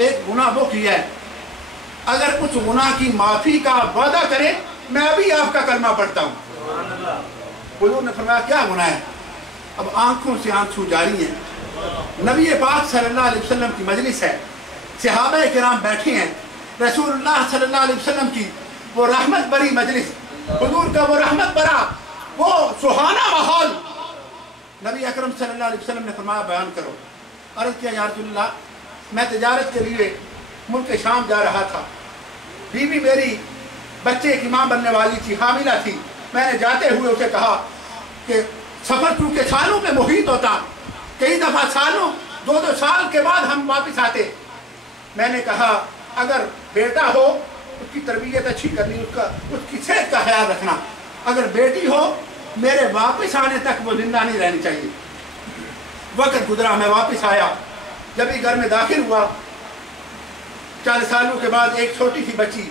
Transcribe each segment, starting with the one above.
एक गुनाह वो किया है, अगर कुछ गुनाह की माफ़ी का वादा करे मैं अभी आपका कलमा पढ़ता हूँ। हुजूर ने फरमाया क्या गुनाह है? अब आंखों से आंसू जारी हैं, नबी पाक सल्लल्लाहु अलैहि वसल्लम की मजलिस है, सहाबा किराम बैठे हैं, रसूलुल्लाह सल्लल्लाहु अलैहि वसल्लम की वो रहमत भरी मजलिस, हुजूर का वो रहमत भरा वो सुहाना माहौल। नबी अकरम सल्लल्लाहु अलैहि वसल्लम ने फरमाया बयान करो। अर्ज़ किया या रसूलल्लाह, मैं तिजारत के लिए मुल्क शाम जा रहा था, बीवी मेरी बच्चे की माँ बनने वाली थी, हामिला थी। मैंने जाते हुए उसे कहा कि सफ़र चूँकि सालों में मुहीत होता, कई दफ़ा सालों 2-2 साल के बाद हम वापस आते। मैंने कहा अगर बेटा हो उसकी तरबियत अच्छी करनी, उसकी सेहत का ख्याल रखना, अगर बेटी हो मेरे वापस आने तक वो जिंदा नहीं रहनी चाहिए। वक्त गुजरा, मैं वापस आया, जब भी घर में दाखिल हुआ 4 सालों के बाद एक छोटी सी बच्ची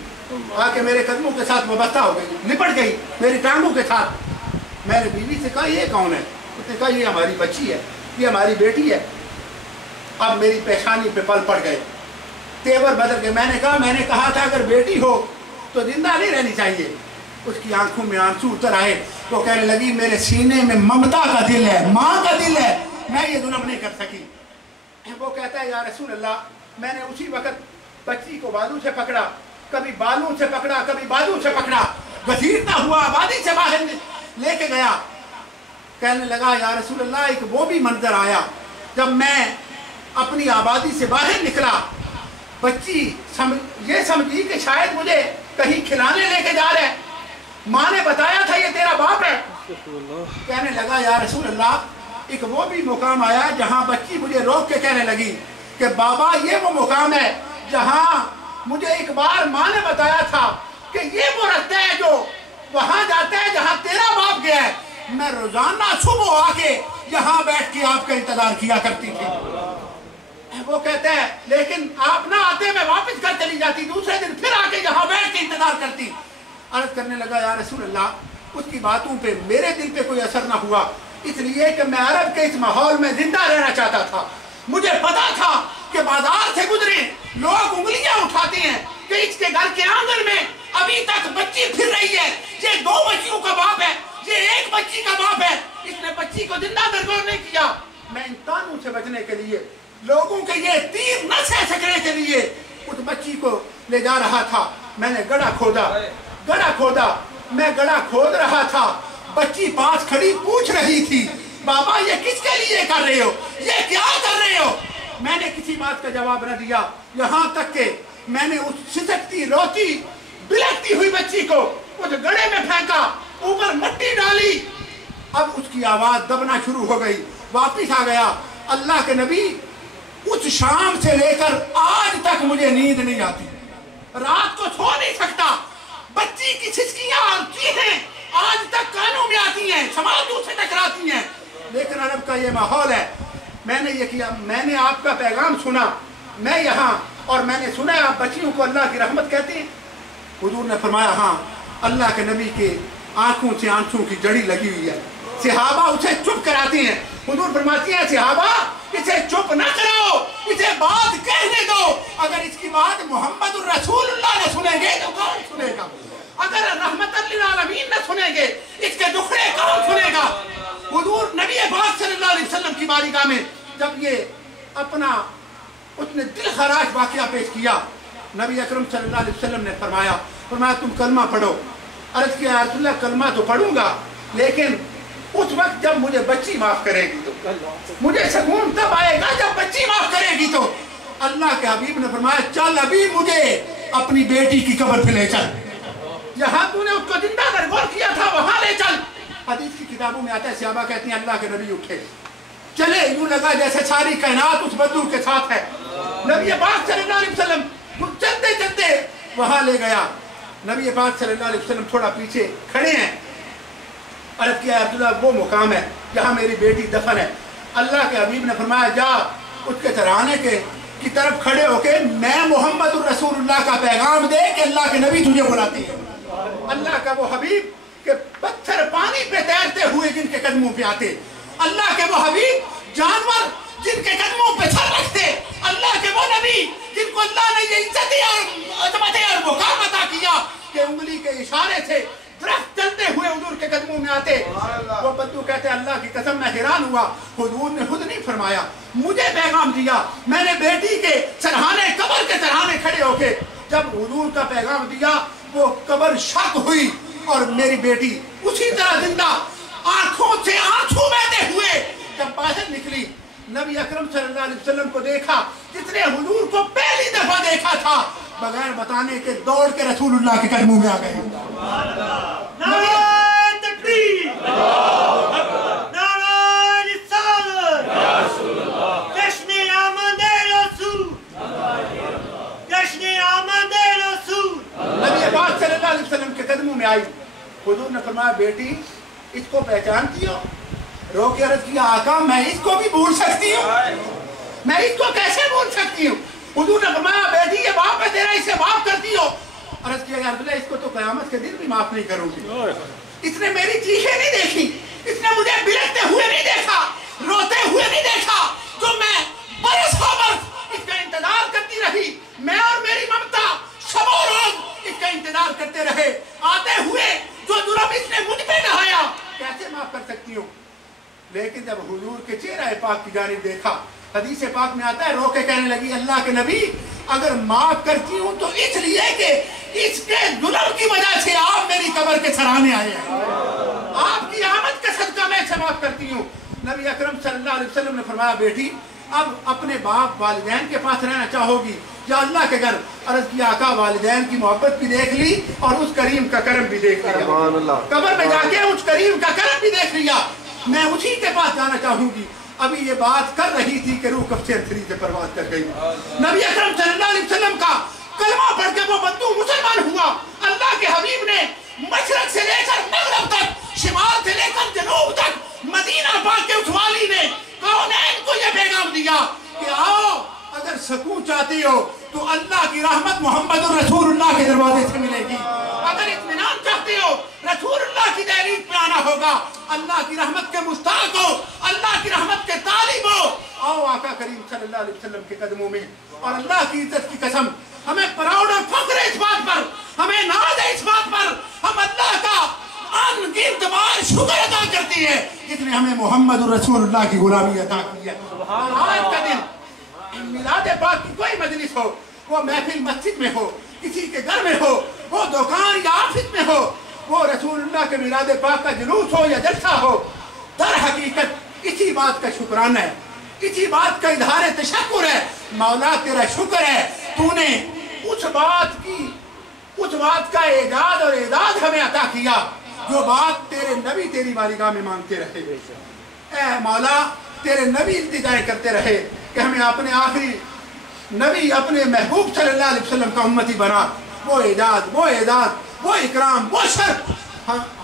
आके मेरे कदमों के साथ वाबस्ता हो गई, लिपट गई मेरी टांगों के साथ। मैंने बीवी से कहा ये कौन है? उसने कहा ये हमारी बच्ची है, ये हमारी बेटी है। अब मेरी पेशानी पे पल पड़ गए, तेवर बदल गए। मैंने कहा था अगर बेटी हो तो जिंदा नहीं रहनी चाहिए। उसकी आंखों में आंसू उतर आए, तो कहने लगी मेरे सीने में ममता का दिल है, माँ का दिल है, मैं ये जुल्म नहीं कर सकी। वो कहता है या रसूल अल्लाह, मैंने उसी वक्त बच्ची को बाजू से पकड़ा, कभी बालों से पकड़ा, कभी बाजू से पकड़ा, घसीटता हुआ आबादी से बाहर लेके गया। कहने लगा या रसूल अल्लाह, एक वो भी मंजर आया जब मैं अपनी आबादी से बाहर निकला, बच्ची ये समझी कि शायद मुझे कहीं खिलाने लेके जा रहे, माँ ने बताया था ये तेरा बाप है। कहने लगा या रसूल अल्लाह, एक वो भी मुकाम आया जहाँ बच्ची मुझे रोक के कहने लगी कि बाबा ये वो मुकाम है जहाँ मुझे एक बार माँ ने बताया था कि ये वो रास्ता है जो वहाँ जाता है जहाँ तेरा बाप गया है। मैं रोजाना सुबह आके यहाँ बैठ के आपका इंतजार किया करती थी। वो कहता है लेकिन आप ना आते, मैं वापस घर चली जाती, दूसरे दिन फिर आके यहाँ बैठ के इंतजार करती। अर्ज करने लगा या रसूल अल्लाह, उसकी बातों पे मेरे दिल पे कोई असर ना हुआ, इसलिए कि मैं अरब के इस माहौल में जिंदा रहना चाहता था। मुझे पता था कि बाजार से गुजरे लोग उंगलियां उठाते हैं कि इसके घर के आंगन में अभी तक बच्ची फिर रही है, ये 2 बच्चियों का बाप है, ये एक बच्ची का बाप है, इसने बच्ची को जिंदा दरगोर नहीं किया। मैं इन तानों से बचने के लिए, लोगों के ये तीर न सह सकने के लिए उस बच्ची को ले जा रहा था। मैंने गड्ढा खोदा, मैं गड्ढा खोद रहा था, बच्ची पास खड़ी पूछ रही थी बाबा ये किसके लिए कर रहे हो, ये क्या कर रहे हो? मैंने किसी बात का जवाब न दिया, यहाँ तक के मैंने उस सिसकती रोती बिलखती हुई बच्ची को उस गड्ढे में फेंका, ऊपर मिट्टी डाली। अब उसकी आवाज दबना शुरू हो गई, वापिस आ गया। अल्लाह के नबी, उस शाम से लेकर आज तक मुझे नींद नहीं आती, रात को सो नहीं सकता। बच्ची की सिसकियां चीखें आज तक कानों में आती हैं, समाजों से टकराती हैं। लेकिन अरब का ये माहौल है। मैंने ये किया, मैंने आपका पैगाम सुना, मैं यहाँ, और मैंने सुना आप बच्चियों को अल्लाह की रहमत कहते हैं। हुजूर ने फरमाया हाँ, अल्लाह के नबी के आंखों से आंसू की जड़ी लगी हुई है। सहाबा उसे चुप कराती हैं। हुजूर फरमाती हैं सहाबा इसे चुप ना कराओ, इसे बात कहने दो। अगर इसकी बात मोहम्मद रसूलुल्लाह ने सुनेंगे तो कौन सुनेगा? अगर रहमतल लिल आलमीन न सुनेंगे, इसके दुखड़े कौन सुनेगा? हुजूर नबी पाक सल्लल्लाहु अलैहि वसल्लम की बारगाह में जब ये अपना उसने दिल खराश वाकया पेश किया, नबी अकरम सल्लल्लाहु अलैहि वसल्लम ने फरमाया तुम कलमा पढ़ो। अर्ज किया या रसूलल्लाह कलमा तो पढ़ूंगा, लेकिन उस वक्त जब मुझे बच्ची माफ करेगी तो मुझे सुकून तब आएगा जब बच्ची माफ करेगी। तो अल्लाह के हबीब ने फरमाया चल अभी मुझे अपनी बेटी की कब्र पे ले चल, जहां तूने उसको जिंदा दरगोर किया था वहां ले चल। हदीस की किताबों में आता है सहाबा कहती हैं अल्लाह के नबी उठे, चले, यूं लगा जैसे सारी कायनात उस बद्दू के साथ है। नबी पाक सल्लल्लाहु अलैहि वसल्लम चलते चलते वहां ले गया। नबी पाक सल्लल्लाहु अलैहि वसल्लम थोड़ा पीछे खड़े हैं। अर्ज़ किया अब्दुल्लाह वो मुकाम है जहाँ मेरी बेटी दफन है। अल्लाह के हबीब ने फरमाया जा उसके तराने के की तरफ खड़े होके मैं मोहम्मद रसूलुल्लाह का पैगाम दे कि अल्लाह के नबी तुझे बुलाती है। अल्लाह का वो हबीब के पत्थर पानी पे तैरते हुए जिनके कदमों पे आते, अल्लाह के वो हबीब जानवर जिनके कदमों पे सर रखते, अल्लाह के वो नबी जिनको के इशारे से दरख्त चलते हुए हुजूर के कदमों में आते। वो बद्दू कहते अल्लाह की कसम मैं हैरान हुआ, हुजूर ने खुद नहीं फरमाया, मुझे पैगाम दिया। मैंने बेटी के सरहाने, कब्र के सरहाने खड़े होके जब हुजूर का पैगाम दिया, वो कब्र शक हुई और मेरी बेटी उसी तरह जिंदा आंखों से आंसू बहते हुए जब बाहर निकली, नबी अकरम सल्लल्लाहु अलैहि वसल्लम को देखा, जिसने हुजूर को पहली दफा देखा था, बगैर बताने के दौड़ के रसूलुल्लाह के कदमों में आ गए। नारे तकबीर, नारे रिसालत, जश्न आमद रसूल, जश्न आमद रसूल। नबी पाक सल्लल्लाहु अलैहि वसल्लम के कदमों में आई। हुजूर ने फरमाया बेटी इसको पहचानती हो? रो के अर्ज किया आका मैं इसको भी भूल सकती हूँ, मैं इसको कैसे भूल सकती हूँ? हुजूर ने फरमाया बेटी ये बाप है तेरा, इसे माफ करती हो? अर्ज किया या रसूलल्लाह इसको तो क़यामत के दिन भी माफ नहीं करूंगी। इसने मेरी चीखें नहीं देखी, इसने मुझे बिलखते हुए नहीं देखा, रोते हुए नहीं देखा, तो मैं बरसों बरस इसका इंतजार करती रही। मैं और मेरी ममता शबो रोज इसका इंतजार करते रहे। आते हुए जो जुर्म इसने मुझ पे ढाया कैसे माफ कर सकती हूँ? लेकिन जब हुजूर के चेहरे पाक की जानिब देखा, हदीस पाक में आता है रो के कहने लगी अल्लाह के नबी अगर माफ करती हूँ तो इसलिए कि इसके जुल्म की वजह से आप मेरी कब्र के सराहने आए हैं, आपकी आमद का सदका मैं इसे माफ करती हूँ। नबी अकरम सल्लल्लाहु अलैहि वसल्लम ने फरमाया बेटी अब अपने बाप वालिदैन के पास रहना चाहोगी या अल्लाह के घर? अर्ज किया आका वालिदैन की मोहब्बत भी देख ली और उस करीम का करम भी देख लिया, कब्र में जाके उस करीम का करम भी देख लिया, मैं उसी के पास जाना चाहूंगी। अभी ये बात कर रही थी कि रूह कब्ज़े अंतरी से परवाज कर गई। नबी अकरम सल्लल्लाहु अलैहि वसल्लम का कलमा पढ़ के वो बंदू मुसलमान हुआ। अल्लाह के हबीब ने मशरक से लेकर मगरब तक, शिमाल से लेकर जनूब तक, मदीना पाक के उस वाली ने कौनैन को ये पैगाम दिया कि आओ अगर सकून चाहते हो तो अल्लाह की रहमत मोहम्मद रसूलुल्लाह के दरवाजे से मिलेगी, अगर इत्मीनान चाहते हो रसूलुल्लाह की दहलीज पे आना होगा, अल्लाह की रहमत के मुस्ताक हो, अल्लाह की रहमत के तालिब हो, आओ आका करीम सल्लल्लाहु अलैहि वसल्लम के कदमों में। और अल्लाह की इज्जत की कसम हमें प्राउड और फख्र है इस बात पर, हमें नाज है इस बात पर, हम अल्लाह का अनगिनत बार शुक्र अदा करते हैं जिसने हमें मोहम्मद रसूलुल्लाह की गुलामी अता की है। और आज का दिन मिलाद पाक की कोई मजलिस हो, वो महफिल मस्जिद में हो, किसी के घर में हो, वो दुकान या ऑफिस में हो, वो रसूलुल्लाह के मिलाद पाक का जुलूस हो या जलसा हो, दर हकीकत इसी बात का शुक्राना है, इसी बात का इजहार तशक्कुर है। मौला तेरा शुक्र है तूने उस बात का एजाज और एजाज हमें अता किया जो बात तेरे नबी तेरी बारगाह में मांगते रहे। ऐ मौला तेरे नबी इल्तिजाएं करते रहे कि हमें अपने आखिरी नबी अपने महबूब सल्लल्लाहु अलैहि वसल्लम का उम्मती बना। वो एजाज, वो एजाज, वो इकराम, वो शर्फ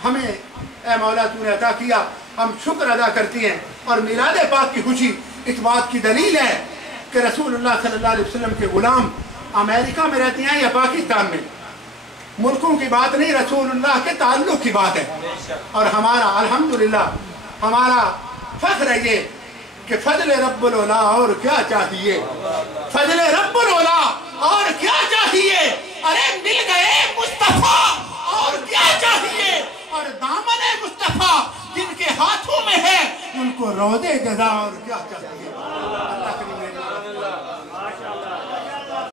हमें ऐ मौला तूने अता किया, हम शुक्र अदा करते हैं। और मिलाद पाक की खुशी इस बात की दलील है कि रसूलुल्लाह सल्लल्लाहु अलैहि वसल्लम के गुलाम अमेरिका में रहते हैं या पाकिस्तान में, मुल्कों की बात नहीं, रसूलुल्लाह के ताल्लुक की बात है। और हमारा अल्हम्दुलिल्लाह हमारा फख्र है ये कि फजल रब्बुल औला और क्या चाहिए, फजल रब्बुल औला और क्या चाहिए, अरे मिल गए मुस्तफा और क्या चाहिए, और दामन मुस्तफा जिनके हाथों में है उनको रोज़े जज़ा और क्या चाहिए।